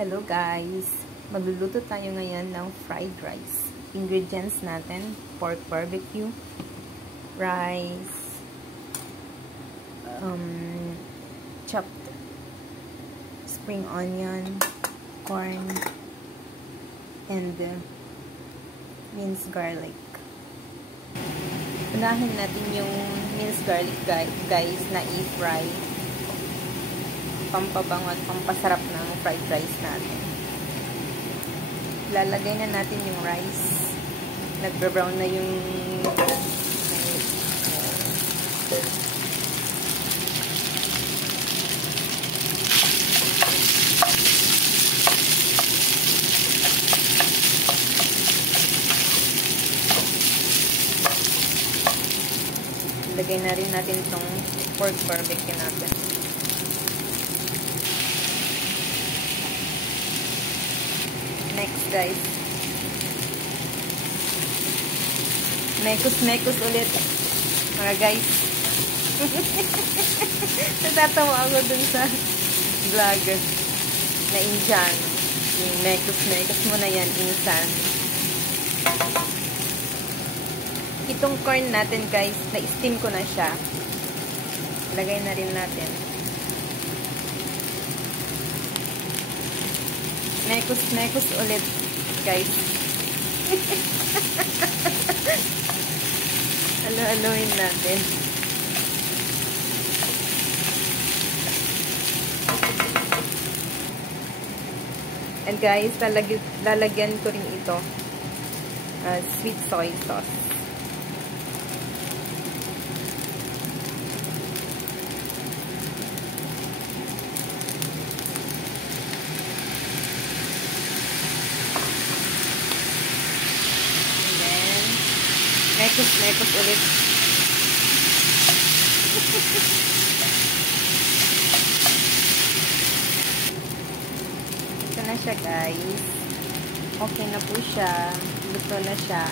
Hello guys! Magluluto tayo ngayon ng fried rice. Ingredients natin, pork barbecue, rice, chopped spring onion, corn, and minced garlic. Unahin natin yung minced garlic guys na i-fry. Pampabango at pampasarap ng fried rice natin. Lalagay na natin yung rice. Nagbe-brown na yung lagay na rin natin itong pork barbecue natin. Next guys, mekos ulit mga guys. Natatawa ako dun sa vlog na Indian. Yung mekos mo na yan, insan. Itong corn natin guys, na-steam ko na siya. Lagay na rin natin. Mekos ulit, guys. Halo-haloin natin. And guys, lalagyan ko rin ito sweet soy sauce. Mekos ulit. Ito na siya guys. Okay na po siya. Luto na siya.